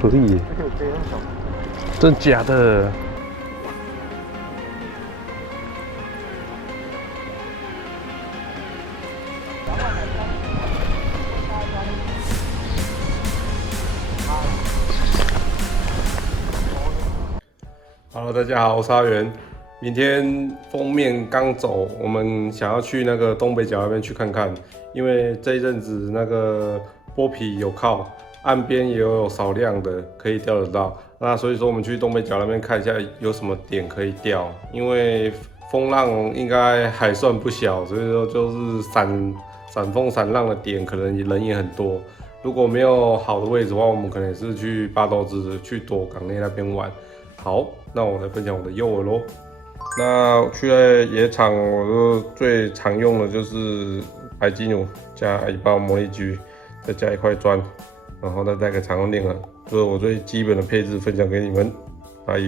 可以，真假的？Hello， 大家好，我是阿元。明天封面刚走，我们想要去那个东北角那边去看看，因为这一阵子那个剥皮有靠，岸边也有少量的可以钓得到。那所以说我们去东北角那边看一下有什么点可以钓，因为风浪应该还算不小，所以说就是闪风闪浪的点可能人也很多。如果没有好的位置的话，我们可能也是去八斗子、去躲港内那边玩。好，那我来分享我的诱饵咯。那去野场，我就最常用的就是白金弩加一包魔力狙，再加一块砖，然后再带个常用电饵，这是我最基本的配置，分享给你们。拜。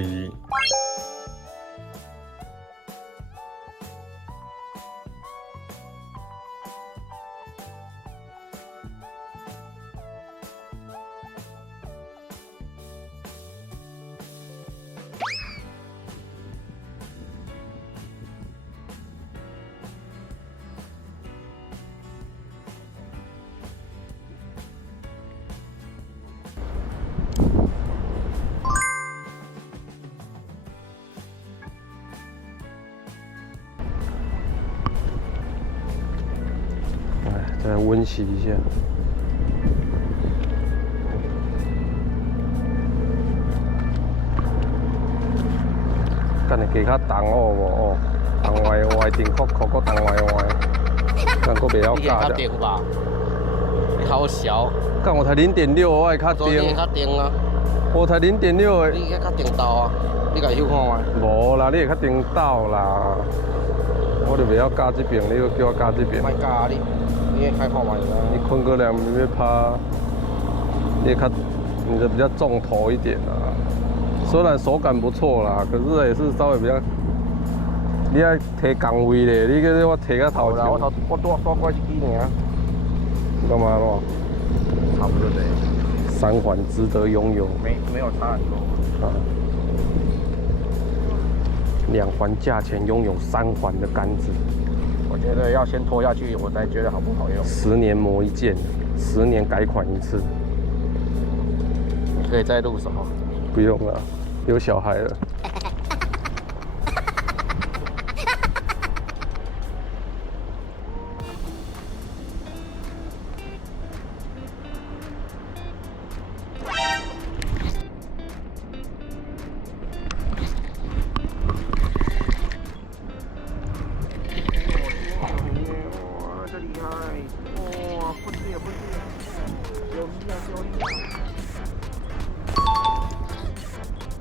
再温习一下。干你加较重哦，重歪顶壳壳个重歪，干个袂晓加的。你较重吧？你好小。干我才0.6，我会较重。你较重啊。我才0.6的。你较重到啊？你家休看吗？无啦，你会较重到啦。我就袂晓加这边，你又叫我加这边。卖加你。你也开看嘛？你坤哥俩没趴，你的比较重头一点啊。虽然手感不错啦，可是也是稍微比较，你要提岗位咧，你个我提个头前。我多过一支尔。干嘛咯？差不多的。3环值得拥有。没有差很多。啊。2环价钱拥有3环的杆子。我觉得要先拖下去，我才觉得好不好用。10年磨一剑，10年改款一次。你可以再入手。不用了，有小孩了。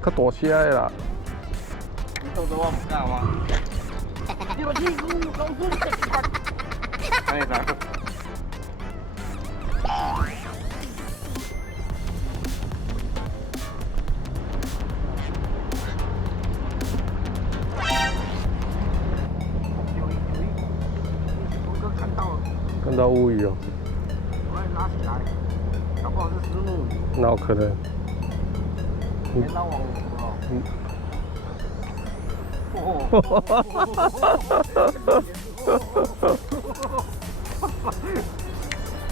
较大些的啦。你偷着我唔敢吗？你把屁股搞出来！哎呀！看到乌鱼哦。我把你拉起来，搞不好是石目鱼。那有可能。别捞网哦。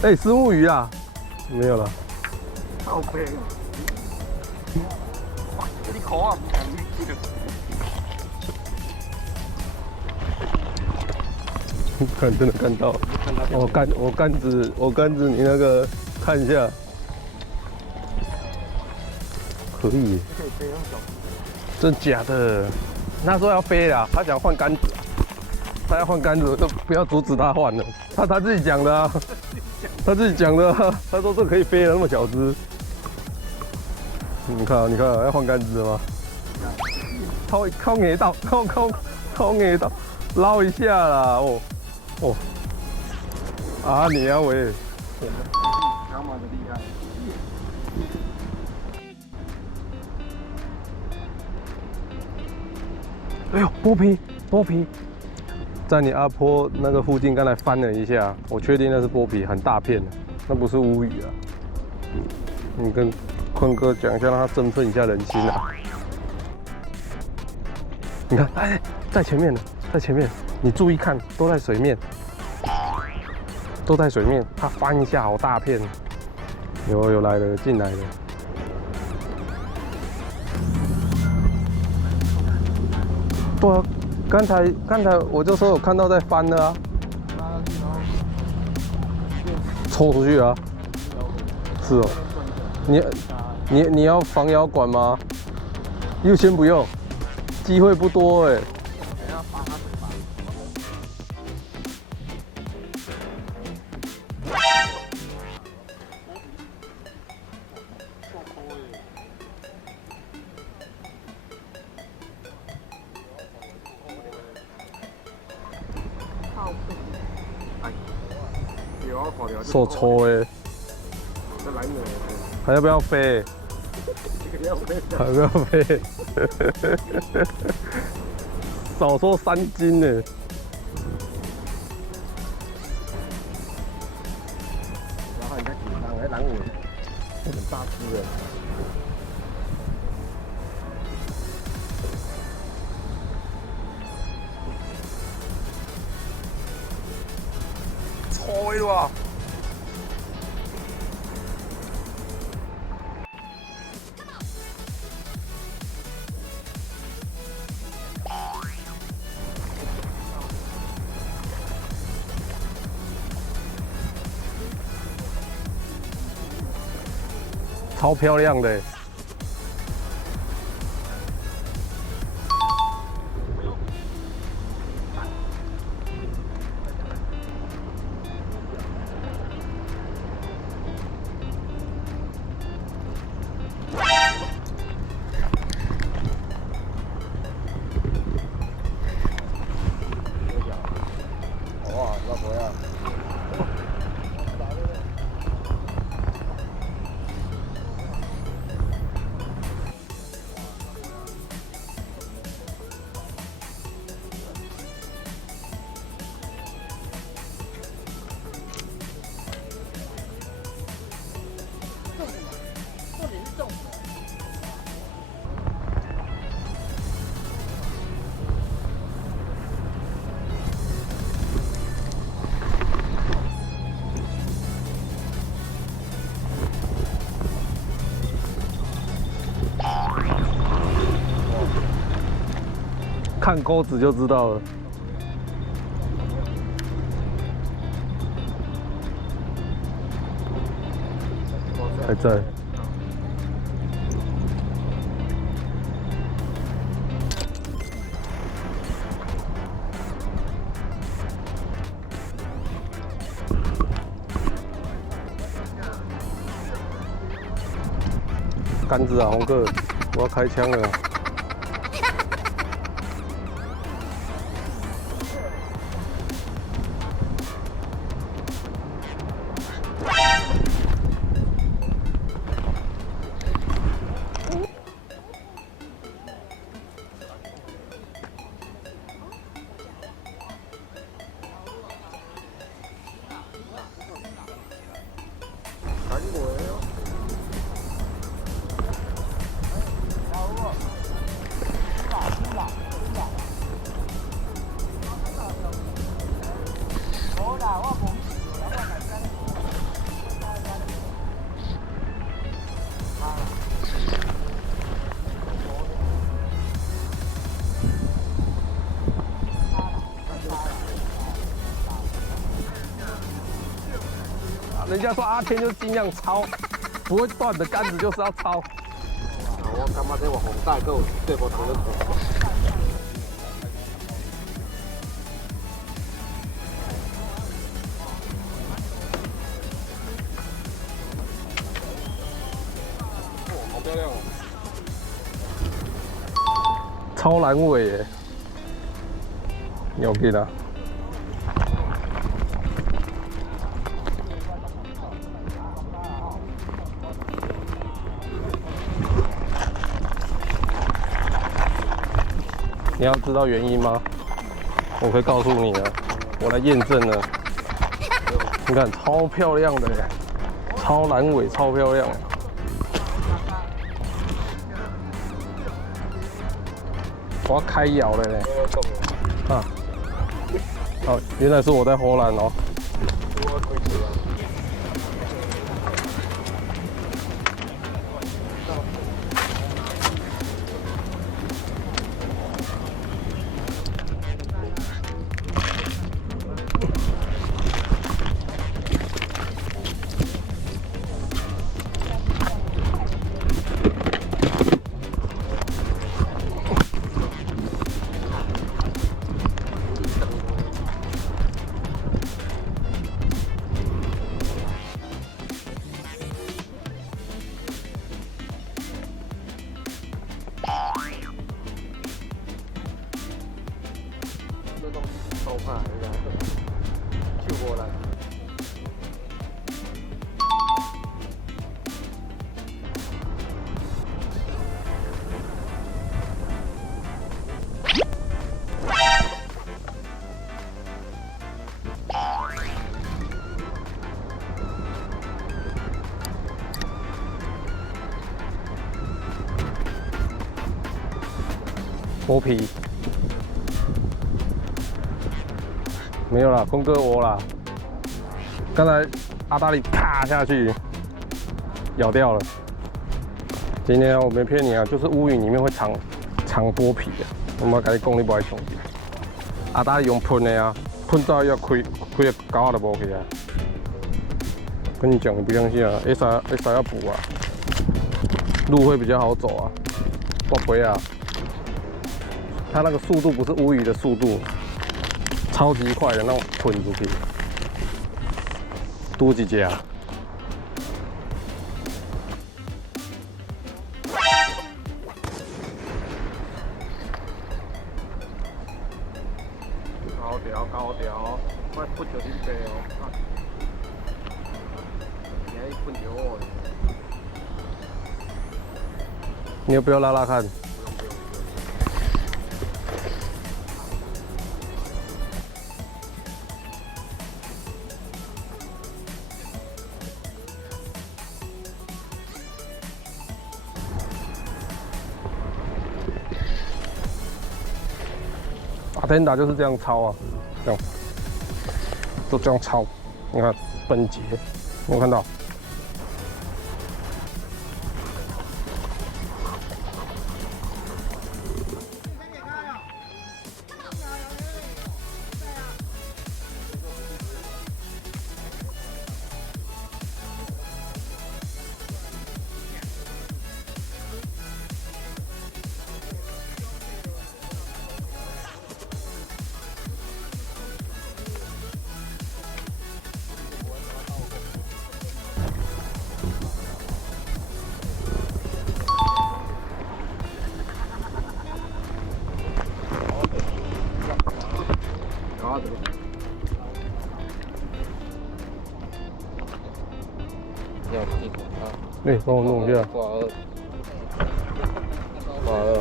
哎，石目鱼啊，没有了。好肥啊！哇，你口啊，不敢离的。看，真的看到。我杆子，你那个看一下。可以。可以飞很小。真假的？那时候要飞啦，他想换杆子，他要换杆子，就不要阻止他换了。他自己讲的啊，他自己讲的啊，他说这可以飞了，那么小只。你看，要换杆子了吗？靠硬到，靠硬到，捞一下啦，哦，啊你啊喂！蛤蟆的厉害。哎呦，剥皮，在你阿坡那个附近，刚才翻了一下，我确定那是剥皮，很大片的，那不是乌鱼啊。你跟坤哥讲一下，让他振奋一下人心啊！你看，哎，在前面呢，在前面，你注意看，都在水面，都在水面。它翻一下，好大片，有来了，进来了。对啊，刚才我就说有看到在翻的啊，冲出去啊！是哦，你要防摇管吗？又先不用，机会不多哎。手抽哎，还要不要飞？还要不要飞？少说3斤呢。然后人家紧张，还拦我，很大只的。抽的哇！超漂亮的。哇，老婆呀！看钩子就知道了。还在。杆子啊，红哥，我要开枪了。人家说阿天就尽量抄，不会断的杆子就是要抄。我感觉这个红带够对不同的头。哦，好漂亮哦！超阑尾耶，牛逼啦！你要知道原因吗？我可以告诉你啊，我来验证了。你看，超漂亮的耶，超阑尾，超漂亮。我要开咬了嘞！啊，哦，原来是我在荷兰哦。手牌的，去荷兰。剥皮。没有啦，空哥窝啦。刚才阿达里啪下去，咬掉了。今天我没骗你啊，就是乌云里面会藏剥皮的。我嘛甲你讲，你不爱相信。阿达里用喷的啊，喷到要开个胶都无去啊。跟你讲，你不相信啊？S 要补啊，路会比较好走啊。不会啊，它那个速度不是乌鱼的速度。超级快的那种吞出去，多几只啊！高调，快喷到你背哦！你还喷到我？你要不要拉拉看？阿天达就是这样抄啊，这样，就这样抄。你看本节，有没有看到？哎，帮我弄一下。挂二哦。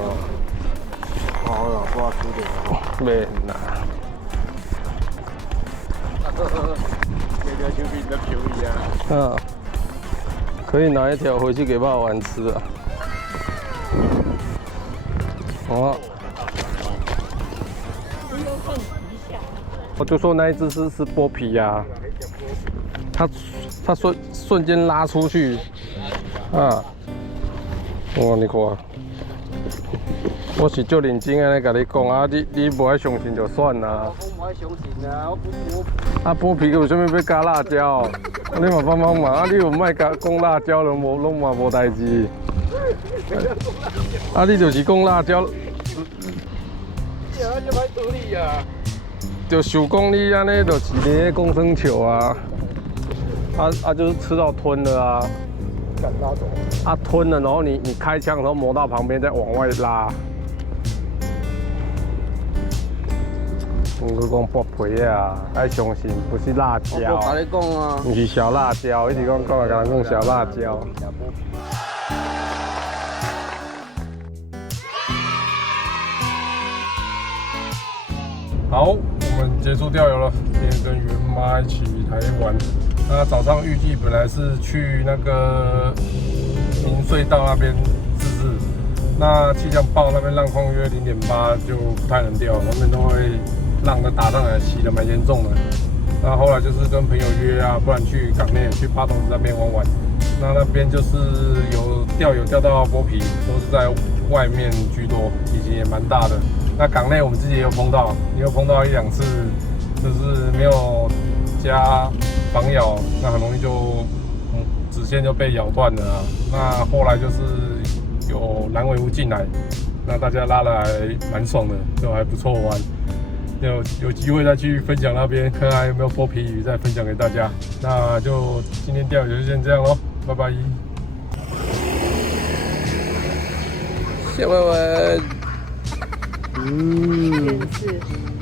好了，挂10点。没拿。那个就比较便宜啊。嗯。可以拿一条回去给爸爸玩吃啊。哦。我就说那一只是剥皮呀、啊，它瞬间拉出去，啊！哇，你看，我是足认真安尼甲你讲啊，你无爱相信就算啦。我无爱相信啊，我不剥皮。啊，剥皮为什么要加辣椒？你嘛帮忙嘛，啊，你又莫讲辣椒，拢嘛无代志。啊，你就是讲辣椒。你啊，就歹处理啊！就想讲你安尼就是咧讲生球啊，就是吃到吞了啊，敢拉走？啊吞了，然后你开枪的时候磨到旁边再往外拉。我讲剥皮啊，爱相信不是辣椒。我甲你讲啊，不是小辣椒，一直讲甲人讲小辣椒。好，我们结束钓游了，今天跟袁妈一起来玩。那早上预计本来是去那个明隧道那边试试，那气象报那边浪况约0.8，就不太能钓，他们都会浪的打上来，洗的蛮严重的。那后来就是跟朋友约啊，不然去港内去八斗子那边玩玩。那边就是有钓到剥皮，都是在外面居多，体型也蛮大的。那港内我们自己也有碰到1、2次，就是没有加防咬，那很容易就指线就被咬断了啊。那后来就是有蓝尾鲈进来，那大家拉得还蛮爽的，就还不错玩。有机会再去分享那边，看看有没有剥皮鱼，再分享给大家。那就今天钓鱼就先这样咯，拜拜。谢文文，真是。